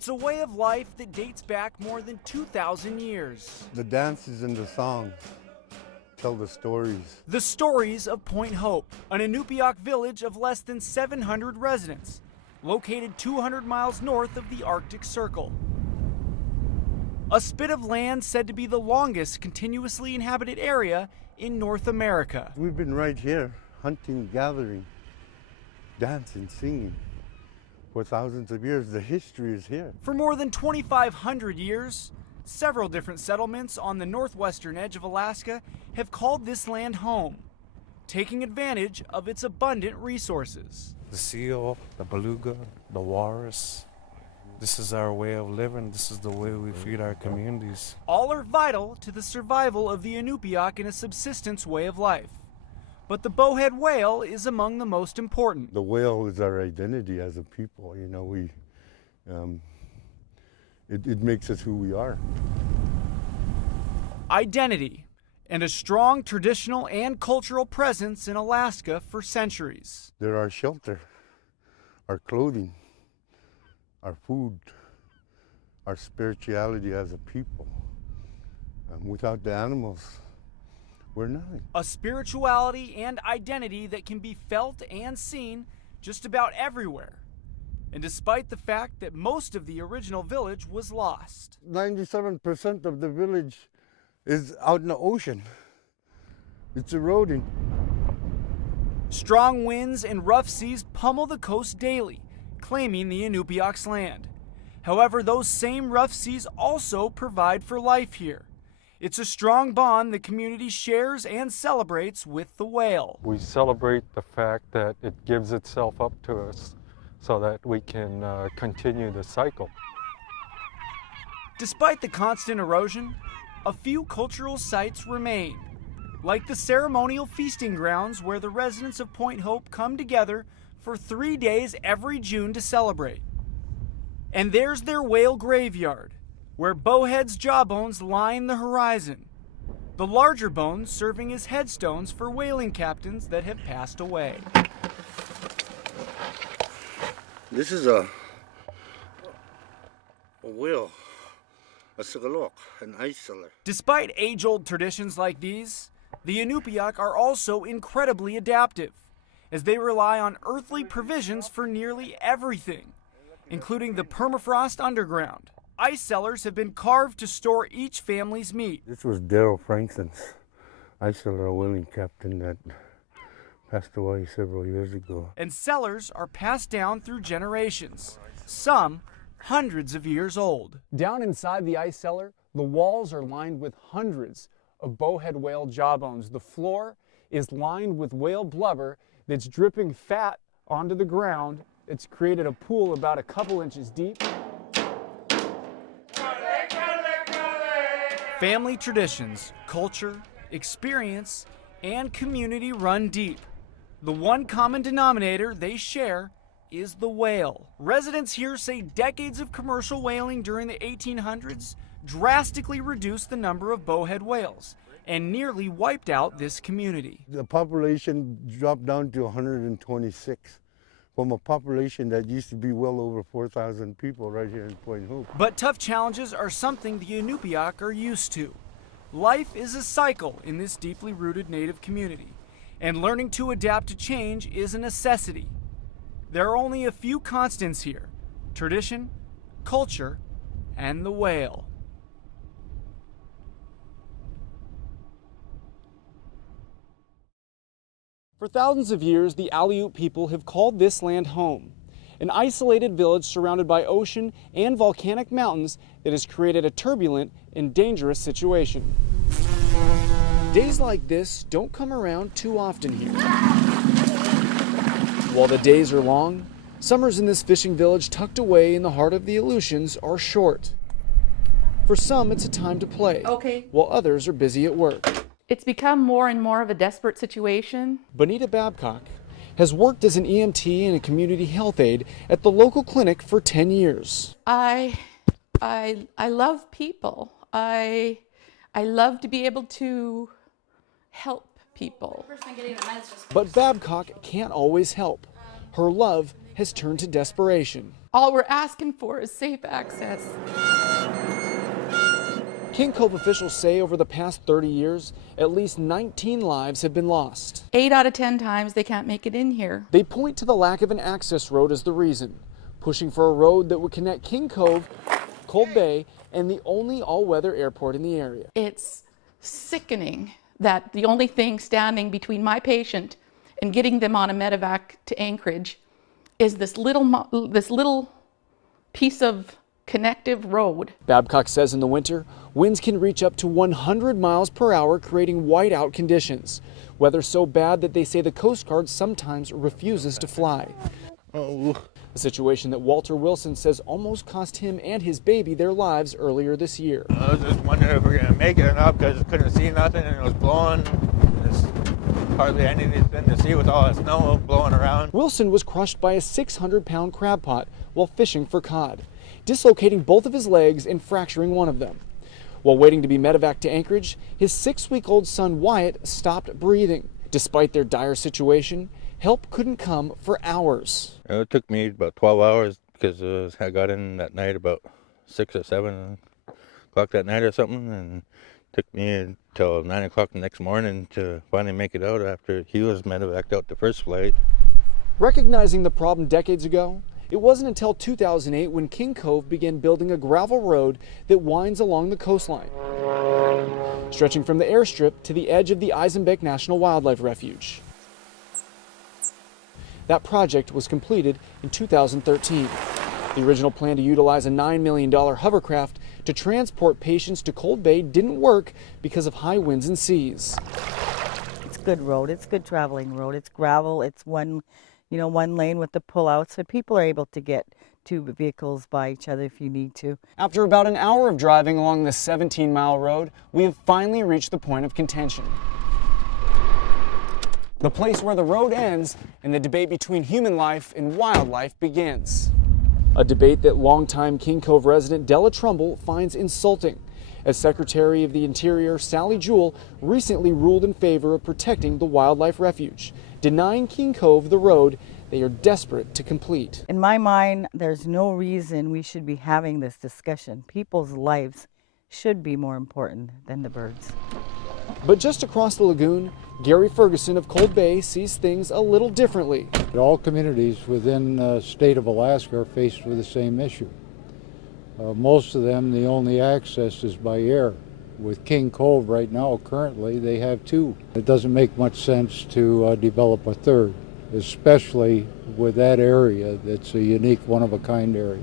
It's a way of life that dates back more than 2,000 years. The dances and the songs tell the stories. The stories of Point Hope, an Inupiaq village of less than 700 residents, located 200 miles north of the Arctic Circle. A spit of land said to be the longest continuously inhabited area in North America. We've been right here, hunting, gathering, dancing, singing. For thousands of years, the history is here. For more than 2,500 years, several different settlements on the northwestern edge of Alaska have called this land home, taking advantage of its abundant resources. The seal, the beluga, the walrus. This is our way of living. This is the way we feed our communities. All are vital to the survival of the Inupiaq in a subsistence way of life. But the bowhead whale is among the most important. The whale is our identity as a people. It makes us who we are. Identity and a strong traditional and cultural presence in Alaska for centuries. They're our shelter, our clothing, our food, our spirituality as a people. Without the animals, we're nothing. A spirituality and identity that can be felt and seen just about everywhere. And despite the fact that most of the original village was lost. 97% of the village is out in the ocean. It's eroding. Strong winds and rough seas pummel the coast daily, claiming the Inupiaq's land. However, those same rough seas also provide for life here. It's a strong bond the community shares and celebrates with the whale. We celebrate the fact that it gives itself up to us so that we can continue the cycle. Despite the constant erosion, a few cultural sites remain, like the ceremonial feasting grounds where the residents of Point Hope come together for 3 days every June to celebrate. And there's their whale graveyard, where bowheads' jawbones line the horizon, the larger bones serving as headstones for whaling captains that have passed away. This is a whale, a sigalok, an ice cellar. Despite age-old traditions like these, the Inupiaq are also incredibly adaptive, as they rely on earthly provisions for nearly everything, including the permafrost underground. Ice cellars have been carved to store each family's meat. This was Daryl Frankson's ice cellar, a whaling captain that passed away several years ago. And cellars are passed down through generations, some hundreds of years old. Down inside the ice cellar, the walls are lined with hundreds of bowhead whale jawbones. The floor is lined with whale blubber that's dripping fat onto the ground. It's created a pool about a couple inches deep. Family traditions, culture, experience, and community run deep. The one common denominator they share is the whale. Residents here say decades of commercial whaling during the 1800s drastically reduced the number of bowhead whales and nearly wiped out this community. The population dropped down to 126 from a population that used to be well over 4,000 people right here in Point Hope. But tough challenges are something the Inupiaq are used to. Life is a cycle in this deeply rooted native community, and learning to adapt to change is a necessity. There are only a few constants here: tradition, culture, and the whale. For thousands of years, the Aleut people have called this land home, an isolated village surrounded by ocean and volcanic mountains that has created a turbulent and dangerous situation. Days like this don't come around too often here. While the days are long, summers in this fishing village tucked away in the heart of the Aleutians are short. For some, it's a time to play, while others are busy at work. It's become more and more of a desperate situation. Bonita Babcock has worked as an EMT and a community health aide at the local clinic for 10 years. I love people. I love to be able to help people. But Babcock can't always help. her love has turned to desperation. All we're asking for is safe access. King Cove officials say over the past 30 years, at least 19 lives have been lost. 8 out of 10 times they can't make it in here. They point to the lack of an access road as the reason, pushing for a road that would connect King Cove, Cold Bay, and the only all-weather airport in the area. It's sickening that the only thing standing between my patient and getting them on a medevac to Anchorage is this little piece of connective road. Babcock says in the winter, winds can reach up to 100 miles per hour, creating whiteout conditions. Weather so bad that they say the Coast Guard sometimes refuses to fly. A situation that Walter Wilson says almost cost him and his baby their lives earlier this year. I was just wondering if we were going to make it or not because I couldn't see nothing and it was blowing. There's hardly anything to see with all the snow blowing around. Wilson was crushed by a 600-pound crab pot while fishing for cod, dislocating both of his legs and fracturing one of them. While waiting to be medevac to Anchorage, his 6-week-old son Wyatt stopped breathing. Despite their dire situation, help couldn't come for hours. It took me about 12 hours because I got in that night about 6 or 7 o'clock that night or something, and it took me until 9 o'clock the next morning to finally make it out after he was medevaced out the first flight. Recognizing the problem decades ago, it wasn't until 2008 when King Cove began building a gravel road that winds along the coastline, stretching from the airstrip to the edge of the Eisenbeck National Wildlife Refuge. That project was completed in 2013. The original plan to utilize a $9 million hovercraft to transport patients to Cold Bay didn't work because of high winds and seas. It's a good road. It's a good traveling road. It's gravel. It's one lane with the pullouts, so people are able to get 2 vehicles by each other if you need to. After about an hour of driving along this 17-mile road, we have finally reached the point of contention. The place where the road ends and the debate between human life and wildlife begins. A debate that longtime King Cove resident Della Trumbull finds insulting, as Secretary of the Interior Sally Jewell recently ruled in favor of protecting the wildlife refuge, denying King Cove the road they are desperate to complete. In my mind, there's no reason we should be having this discussion. People's lives should be more important than the birds. But just across the lagoon, Gary Ferguson of Cold Bay sees things a little differently. All communities within the state of Alaska are faced with the same issue. Most of them, the only access is by air. With King Cove right now, currently, they have 2. It doesn't make much sense to develop a third, especially with that area that's a unique, one-of-a-kind area.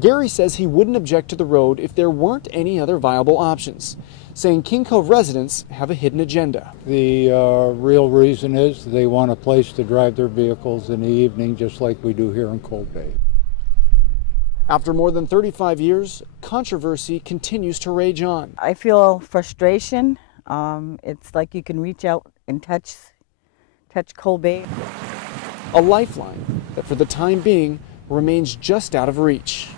Gary says he wouldn't object to the road if there weren't any other viable options, saying King Cove residents have a hidden agenda. The real reason is they want a place to drive their vehicles in the evening, just like we do here in Cold Bay. After more than 35 years, controversy continues to rage on. I feel frustration. It's like you can reach out and touch Cold Bay. A lifeline that for the time being remains just out of reach.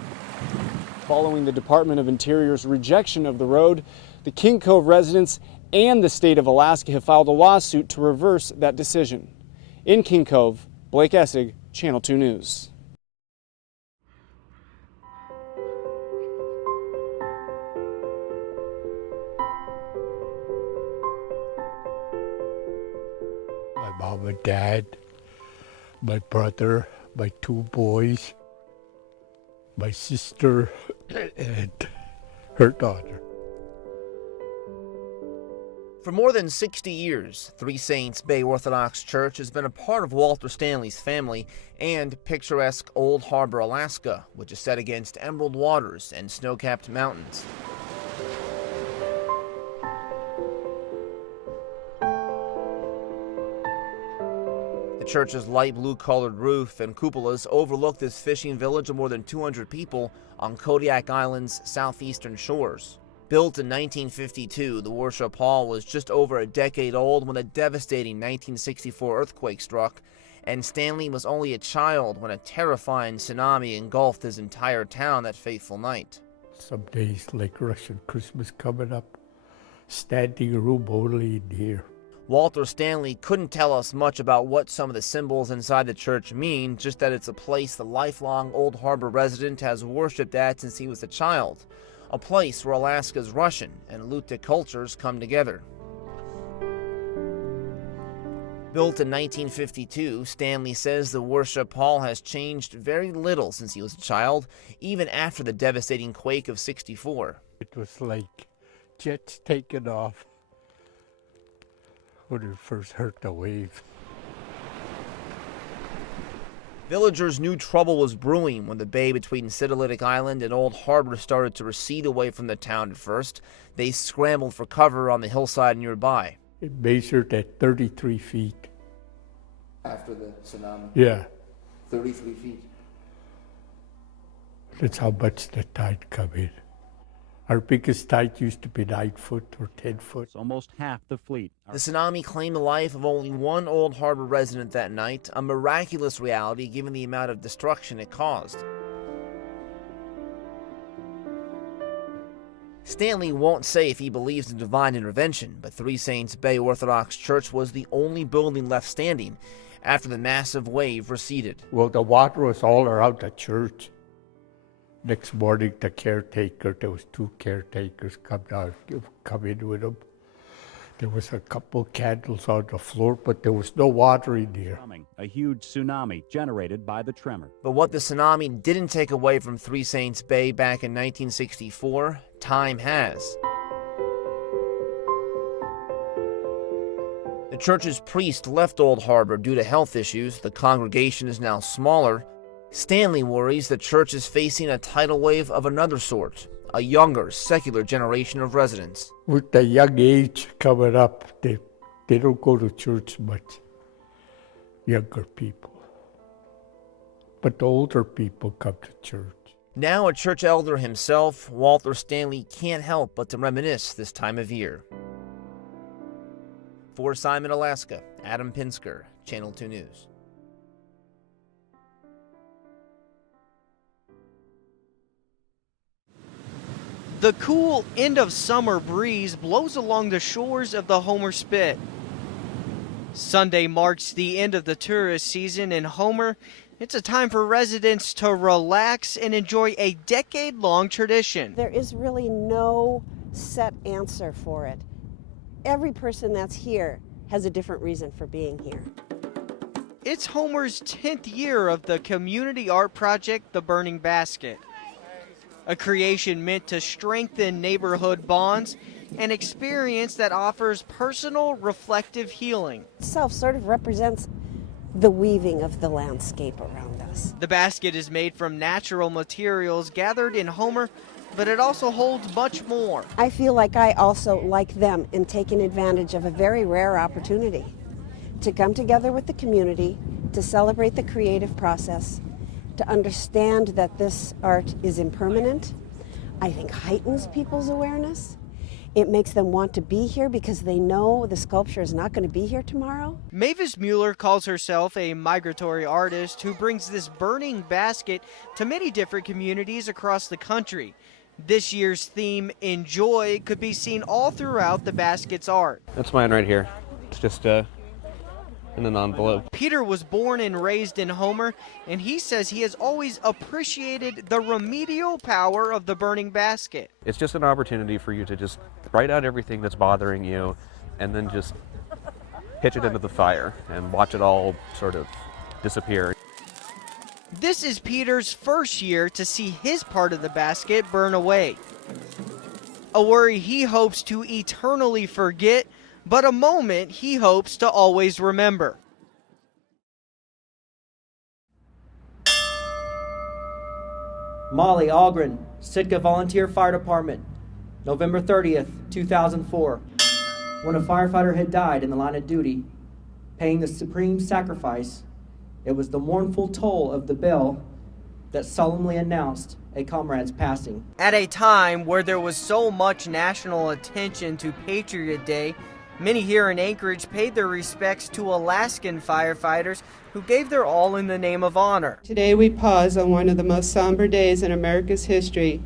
Following the Department of Interior's rejection of the road, the King Cove residents and the state of Alaska have filed a lawsuit to reverse that decision. In King Cove, Blake Essig, Channel 2 News. My mom and dad, my brother, my 2 boys, my sister, and her daughter. For more than 60 years, Three Saints Bay Orthodox Church has been a part of Walter Stanley's family and picturesque Old Harbor, Alaska, which is set against emerald waters and snow-capped mountains. The church's light blue-colored roof and cupolas overlook this fishing village of more than 200 people on Kodiak Island's southeastern shores. Built in 1952, the worship hall was just over a decade old when a devastating 1964 earthquake struck, and Stanley was only a child when a terrifying tsunami engulfed his entire town that fateful night. Some days like Russian Christmas coming up, standing room only in here. Walter Stanley couldn't tell us much about what some of the symbols inside the church mean, just that it's a place the lifelong Old Harbor resident has worshipped at since he was a child, a place where Alaska's Russian and Alutiiq cultures come together. Built in 1952, Stanley says the worship hall has changed very little since he was a child, even after the devastating quake of '64. It was like jets taking off when it first hurt the wave. Villagers knew trouble was brewing when the bay between Sitalitic Island and Old Harbor started to recede away from the town at first. They scrambled for cover on the hillside nearby. It measured at 33 feet. After the tsunami? Yeah, 33 feet. that's how much the tide come in. Our biggest tide used to be 9 foot or 10 foot. It's almost half the fleet. The tsunami claimed the life of only one Old Harbor resident that night, a miraculous reality given the amount of destruction it caused. Stanley won't say if he believes in divine intervention, but Three Saints Bay Orthodox Church was the only building left standing after the massive wave receded. Well, the water was all around the church. Next morning, the caretaker, there was 2 caretakers come in with them. There was a couple candles on the floor, but there was no water in there. A huge tsunami generated by the tremor. But what the tsunami didn't take away from Three Saints Bay back in 1964, time has. The church's priest left Old Harbor due to health issues. The congregation is now smaller. Stanley worries the church is facing a tidal wave of another sort, a younger, secular generation of residents. With the young age coming up, they don't go to church much, younger people. But the older people come to church. Now a church elder himself, Walter Stanley can't help but to reminisce this time of year. For Simon, Alaska, Adam Pinsker, Channel 2 News. The cool end-of-summer breeze blows along the shores of the Homer Spit. Sunday marks the end of the tourist season in Homer. It's a time for residents to relax and enjoy a decade-long tradition. There is really no set answer for it. Every person that's here has a different reason for being here. It's Homer's 10th year of the community art project, The Burning Basket. A creation meant to strengthen neighborhood bonds, an experience that offers personal, reflective healing. Itself sort of represents the weaving of the landscape around us. The basket is made from natural materials gathered in Homer, but it also holds much more. I feel like I also, like them, am taking advantage of a very rare opportunity to come together with the community, to celebrate the creative process, to understand that this art is impermanent. I think heightens people's awareness. It makes them want to be here because they know the sculpture is not going to be here tomorrow. Mavis Mueller calls herself a migratory artist who brings this burning basket to many different communities across the country. This year's theme, Enjoy, could be seen all throughout the basket's art. That's mine right here. It's just in an envelope. Peter was born and raised in Homer, and he says he has always appreciated the remedial power of the burning basket. It's just an opportunity for you to just write out everything that's bothering you and then just pitch it into the fire and watch it all sort of disappear. This is Peter's first year to see his part of the basket burn away. A worry he hopes to eternally forget, but a moment he hopes to always remember. Molly Algren, Sitka Volunteer Fire Department, November 30th, 2004. When a firefighter had died in the line of duty, paying the supreme sacrifice, it was the mournful toll of the bell that solemnly announced a comrade's passing. At a time where there was so much national attention to Patriot Day, many here in Anchorage paid their respects to Alaskan firefighters who gave their all in the name of honor. Today we pause on one of the most somber days in America's history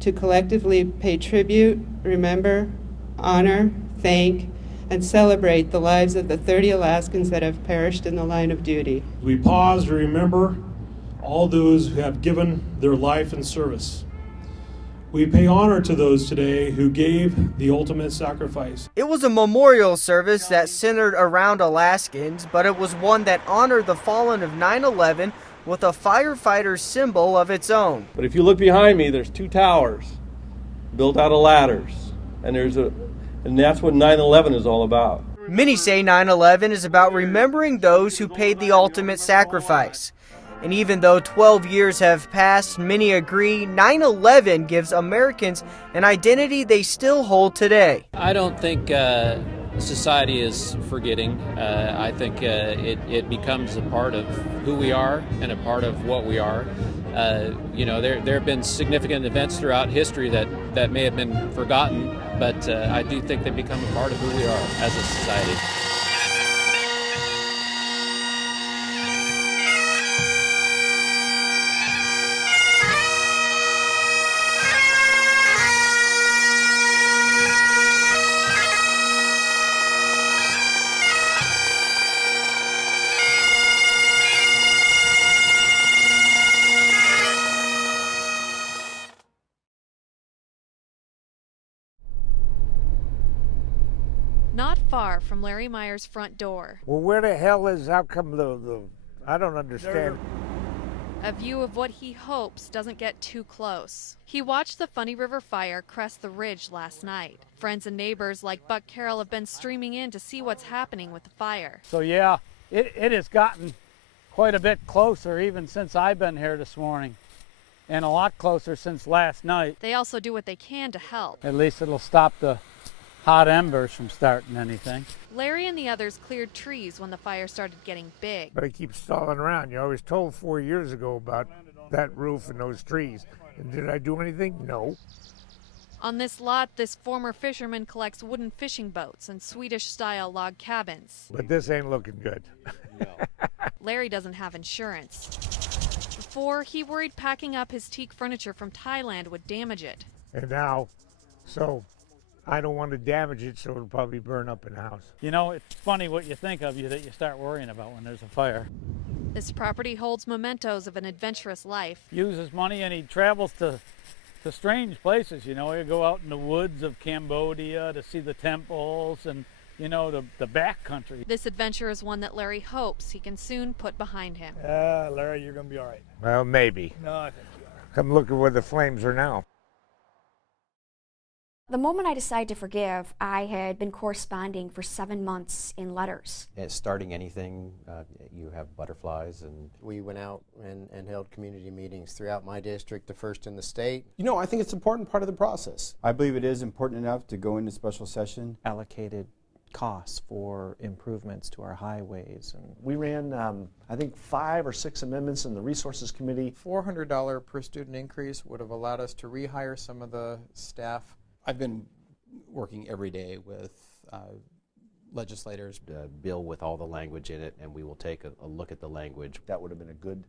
to collectively pay tribute, remember, honor, thank, and celebrate the lives of the 30 Alaskans that have perished in the line of duty. We pause to remember all those who have given their life in service. We pay honor to those today who gave the ultimate sacrifice. It was a memorial service that centered around Alaskans, but it was one that honored the fallen of 9/11 with a firefighter symbol of its own. But if you look behind me, there's two towers built out of ladders, and that's what 9/11 is all about. Many say 9/11 is about remembering those who paid the ultimate sacrifice. And even though 12 years have passed, many agree 9/11 gives Americans an identity they still hold today. I don't think society is forgetting. I think it becomes a part of who we are and a part of what we are. There have been significant events throughout history that may have been forgotten, but I do think they become a part of who we are as a society. Not far from Larry Meyer's front door. Well, where the hell is, how come I don't understand. A view of what he hopes doesn't get too close. He watched the Funny River fire crest the ridge last night. Friends and neighbors like Buck Carroll have been streaming in to see what's happening with the fire. So yeah, it has gotten quite a bit closer even since I've been here this morning, and a lot closer since last night. They also do what they can to help. At least it'll stop the hot embers from starting anything. Larry and the others cleared trees when the fire started getting big. But I keep stalling around. I was told 4 years ago about that roof and those trees. And did I do anything? No. On this lot, this former fisherman collects wooden fishing boats and Swedish-style log cabins. But this ain't looking good. Larry doesn't have insurance. Before, he worried packing up his teak furniture from Thailand would damage it. And now, so I don't want to damage it, so it'll probably burn up in the house. You know, it's funny what you think of that you start worrying about when there's a fire. This property holds mementos of an adventurous life. Uses money and he travels to strange places, you know. He'll go out in the woods of Cambodia to see the temples and, you know, the back country. This adventure is one that Larry hopes he can soon put behind him. Larry, you're going to be all right. Well, maybe. No, I think you are. Come look at where the flames are now. The moment I decided to forgive, I had been corresponding for 7 months in letters. Starting anything, you have butterflies, and we went out and held community meetings throughout my district, the first in the state. You know, I think it's an important part of the process. I believe it is important enough to go into special session. Allocated costs for improvements to our highways. And we ran, I think, 5 or 6 amendments in the Resources Committee. $400 per student increase would have allowed us to rehire some of the staff. I've been working every day with legislators. A bill with all the language in it, and we will take a look at the language. That would have been a good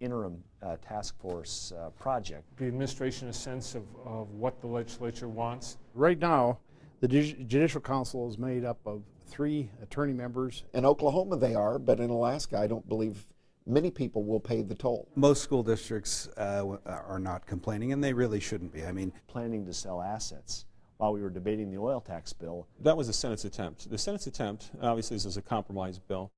interim task force project. The administration a sense of what the legislature wants. Right now, the Judicial Council is made up of 3 attorney members. In Oklahoma they are, but in Alaska I don't believe many people will pay the toll. Most school districts are not complaining, and they really shouldn't be. I mean, planning to sell assets while we were debating the oil tax bill. That was the Senate's attempt. The Senate's attempt, obviously this is a compromise bill.